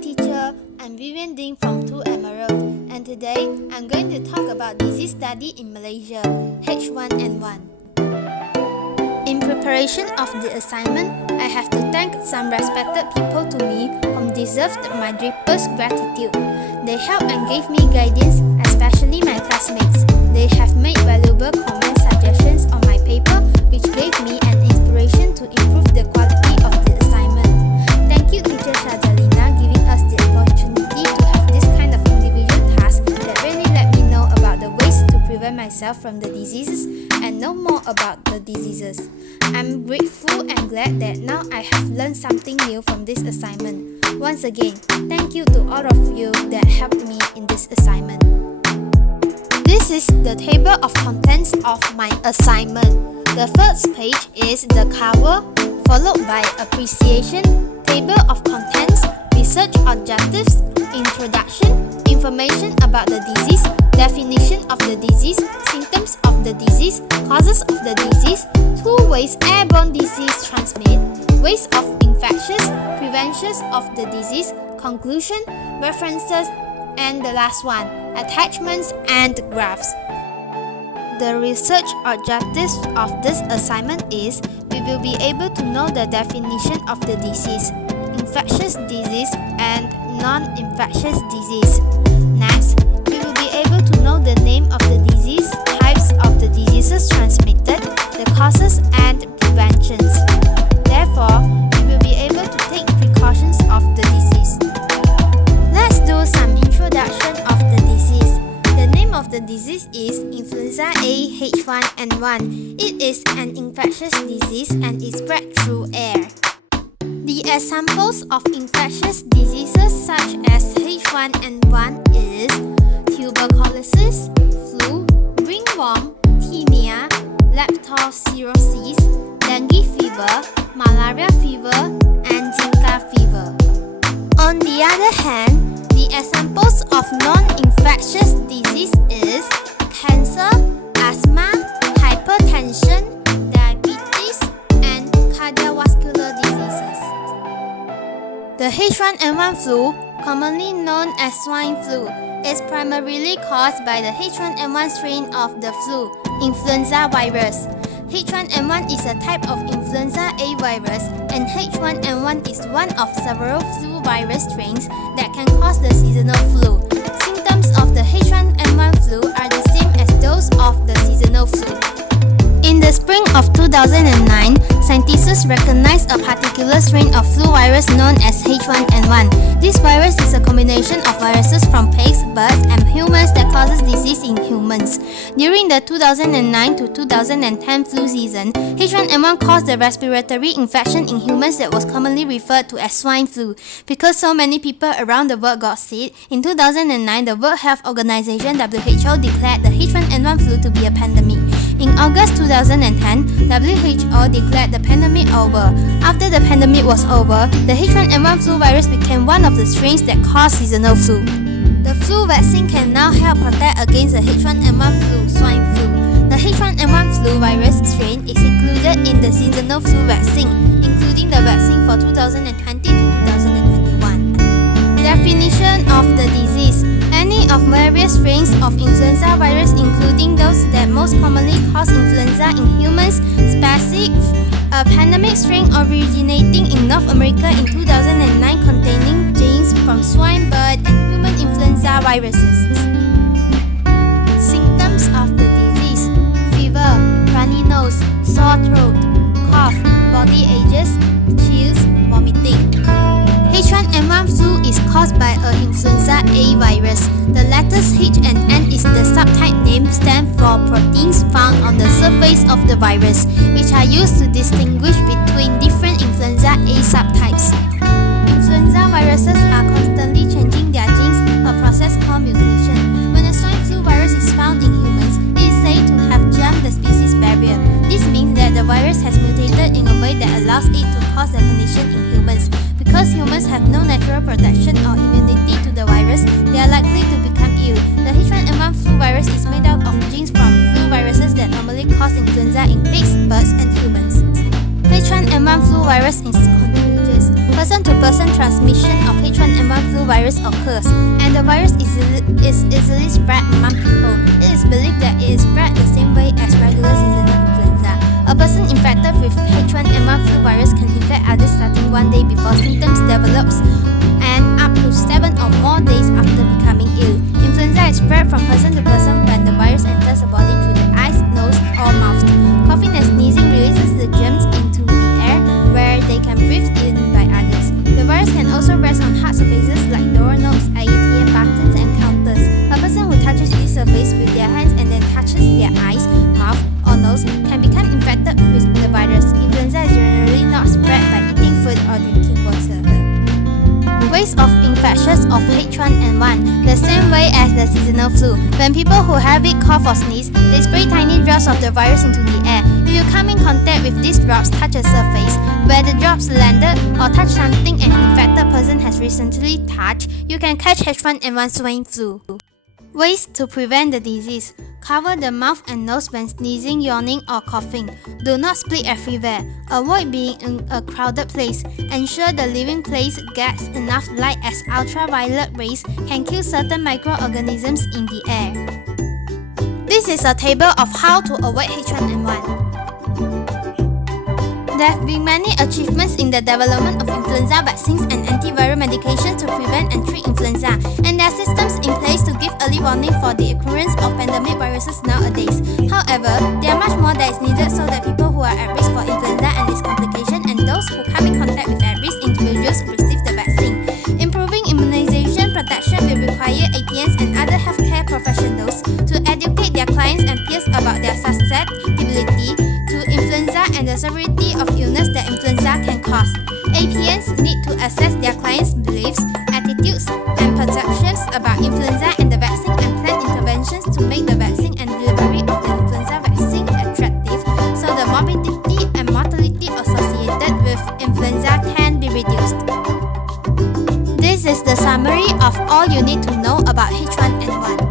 teacher, I'm VIVIAN from 2 Emerald, and today I'm going to talk about disease study in Malaysia, H1N1. In preparation of the assignment, I have to thank some respected people to me whom deserved my deepest gratitude. They helped and gave me guidance, especially my classmates. They have made valuable comments, suggestions on my paper, which gave me an inspiration to improve the quality of the assignment. Thank you, Teacher Shadalina, giving us the opportunity to have this kind of individual task that really let me know about the ways to prevent myself from the diseases and know more about the diseases. I'm grateful and glad that now I have learned something new from this assignment. Once again, thank you to all of you that helped me in this assignment. This is the table of contents of my assignment. The first page is the cover, followed by appreciation, table of contents, research objectives, introduction, information about the disease, definition of the disease, symptoms of the disease, causes of the disease, 2 ways airborne disease transmit, ways of infectious, preventions of the disease, conclusion, references, and the last one, attachments and graphs. The research objectives of this assignment is we will be able to know the definition of the disease, infectious disease and non-infectious disease. Next, we will be able to know the name of the disease, types of the diseases transmitted, the causes and preventions. Therefore, we will be able to take precautions of the disease. Let's do some introduction of the disease. The name of the disease is influenza A H1N1. It is an infectious disease and is spread through air. The examples of infectious diseases such as H1N1 is tuberculosis, flu, ringworm, tinea, leptospirosis, dengue fever, malaria fever, and Zika fever. On the other hand, the examples of non-infectious disease is cancer, asthma, hypertension, diabetes, and cardiovascular diseases. The H1N1 flu, commonly known as swine flu, is primarily caused by the H1N1 strain of the flu, influenza virus. H1N1 is a type of influenza A virus, and H1N1 is one of several flu virus strains that can cause the seasonal flu. Symptoms of the H1N1 flu are the same as those of the seasonal flu. In the spring of 2009, scientists recognized a particular strain of flu virus known as H1N1. This virus is a combination of viruses from pigs, birds, and humans that causes disease in humans. During the 2009 to 2010 flu season, H1N1 caused the respiratory infection in humans that was commonly referred to as swine flu. Because so many people around the world got sick, in 2009 the World Health Organization WHO declared the H1N1 flu to be a pandemic. In August 2010, WHO declared the pandemic over. After the pandemic was over, the H1N1 flu virus became one of the strains that cause seasonal flu. The flu vaccine can now help protect against the H1N1 flu, swine flu. The H1N1 flu virus strain is included in the seasonal flu vaccine, including the vaccine for 2020 to 2021. Definition of the disease. Any of various strains of influenza virus, including those that most commonly cause influenza in humans, specific a pandemic strain originating in North America in 2009 containing genes from swine, bird, and human influenza viruses. Symptoms of the disease: fever, runny nose, sore throat, cough, body aches, chills, vomiting. H1N1 flu is caused by a influenza A virus. The letters H and N is the subtype name stand for proteins found on the surface of the virus, which are used to distinguish between different influenza A subtypes. Influenza viruses are constantly changing their genes, a process called mutation. When a swine flu virus is found in humans, it is said to have jumped the species barrier. This means that the virus has mutated in a way that allows it to cause the condition in humans. Because humans have no natural protection or immunity to the virus, they are likely to become ill. The H1N1 flu virus is made out of genes from flu viruses that normally cause influenza in pigs, birds, and humans. H1N1 flu virus is contagious. Person-to-person transmission of H1N1 flu virus occurs, and the virus is easily spread among people. It is believed that it is spread the same way as regular seasonal influenza. A person infected with H1N1 flu virus can infect others starting one day before symptoms develops and up to 7 or more days after becoming ill. Influenza is spread from person to person when the virus enters the body through the eyes, nose, or mouth. Coughing and sneezing releases the germs into the air where they can breathe in by others. The virus can also rest on hard surfaces like doorknobs, ATM buttons, and counters. A person who touches this surface with their hands and then touches their eyes, mouth, or nose can become infected with the virus. Influenza is generally not spread by eating food or drinking water. Ways of infections of H1N1. The same way as the seasonal flu. When people who have it cough or sneeze, they spray tiny drops of the virus into the air. If you come in contact with these drops, touch a surface where the drops landed, or touch something an infected person has recently touched, you can catch H1N1 swine flu. Ways to prevent the disease. Cover the mouth and nose when sneezing, yawning, or coughing. Do not spit everywhere. Avoid being in a crowded place. Ensure the living place gets enough light, as ultraviolet rays can kill certain microorganisms in the air. This is a table of how to avoid H1N1. There have been many achievements in the development of influenza vaccines and antiviral medications to prevent and treat influenza, and there are systems in place to give early warning for the occurrence of pandemic viruses nowadays. However, there are much more that is needed so that people who are at risk for influenza and its complications and those who come in contact with at-risk individuals receive the vaccine. Improving immunization protection will require APNs and other healthcare professionals to educate their clients and peers about their susceptibility to influenza and the severity of illness that influenza can cause. APNs need to assess their clients' beliefs, attitudes, and perceptions about influenza and the vaccine and plan interventions to make the vaccine and delivery of the influenza vaccine attractive so the morbidity and mortality associated with influenza can be reduced. This is the summary of all you need to know about H1N1.